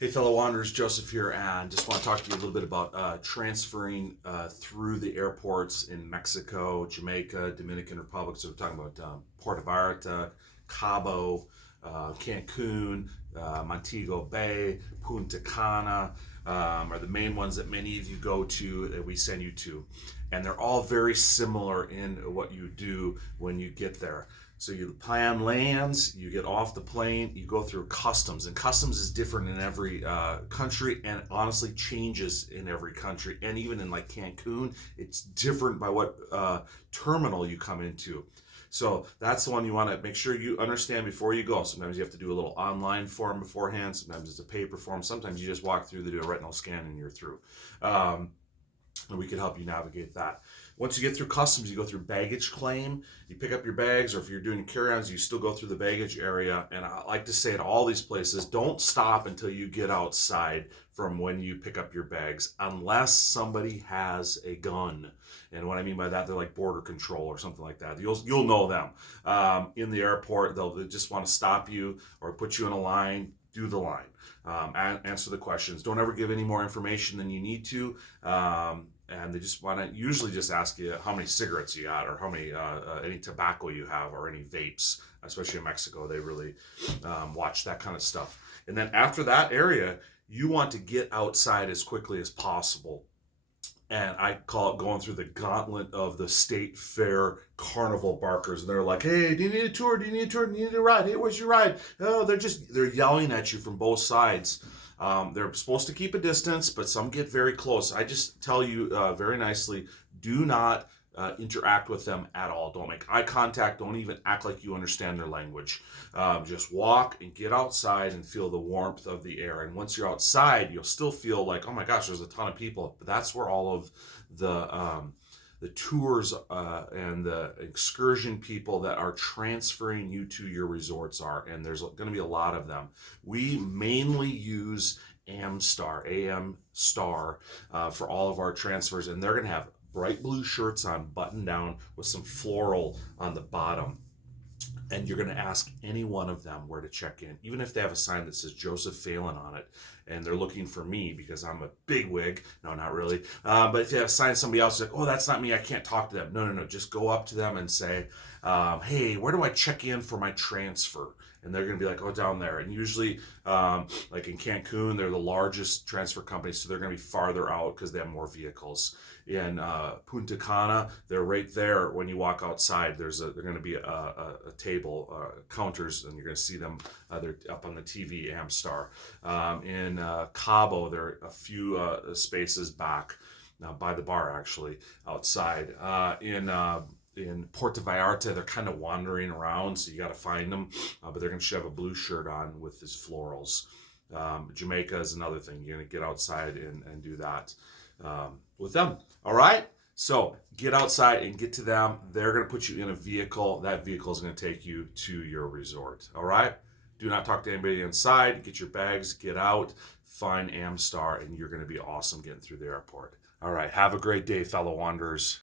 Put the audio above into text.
Hey, fellow wanderers, Joseph here, and just want to talk to you a little bit about transferring through the airports in Mexico, Jamaica, Dominican Republic. So we're talking about Puerto Vallarta, Cabo, Cancun, Montego Bay, Punta Cana are the main ones that many of you go to that we send you to. And they're all very similar in what you do when you get there. So you plan lands, you get off the plane, you go through customs, and customs is different in every country, and honestly changes in every country. And even in like Cancun, it's different by what terminal you come into. So that's the one you want to make sure you understand before you go. Sometimes you have to do a little online form beforehand. Sometimes it's a paper form. Sometimes you just walk through, they do a retinal scan, and you're through. And we can help you navigate that. Once you get through customs, you go through baggage claim. You pick up your bags, or if you're doing carry-ons, you still go through the baggage area. And I like to say at all these places, don't stop until you get outside from when you pick up your bags, unless somebody has a gun. And what I mean by that, they're like border control or something like that. You'll know them. In the airport, they'll just want to stop you or put you in a line. Do the line. Answer the questions. Don't ever give any more information than you need to. And they just want to usually just ask you how many cigarettes you got, or how many any tobacco you have, or any vapes. Especially in Mexico, they really watch that kind of stuff. And then after that area, you want to get outside as quickly as possible. And I call it going through the gauntlet of the state fair carnival barkers. And they're like, hey, do you need a tour? Do you need a tour? Do you need a ride? Hey, where's your ride? Oh, they're yelling at you from both sides. They're supposed to keep a distance, but some get very close. I just tell you very nicely, do not interact with them at all. Don't make eye contact. Don't even act like you understand their language. Just walk and get outside and feel the warmth of the air. And once you're outside, you'll still feel like, oh my gosh, there's a ton of people. But that's where all of the tours and the excursion people that are transferring you to your resorts are, and there's going to be a lot of them. We mainly use AMStar for all of our transfers, and they're going to have bright blue shirts on, button down, with some floral on the bottom. And you're going to ask any one of them where to check in, even if they have a sign that says Joseph Phelan on it, and they're looking for me because I'm a big wig. No, not really. But if you have a sign, somebody else like, oh, that's not me, I can't talk to them. No. Just go up to them and say, hey, where do I check in for my transfer? And they're going to be like, oh, down there. And usually, like in Cancun, they're the largest transfer company, so they're going to be farther out because they have more vehicles. In Punta Cana, they're right there. When you walk outside, they're going to be a table, counters, and you're going to see them. They're up on the TV, AMStar. In Cabo, they're a few spaces back, by the bar, actually, outside. In Puerto Vallarta, they're kind of wandering around, so you got to find them. But they're going to have a blue shirt on with his florals. Jamaica is another thing. You're going to get outside and do that with them. All right? So get outside and get to them. They're going to put you in a vehicle. That vehicle is going to take you to your resort. All right? Do not talk to anybody inside. Get your bags. Get out. Find AMStar, and you're going to be awesome getting through the airport. All right. Have a great day, fellow wanderers.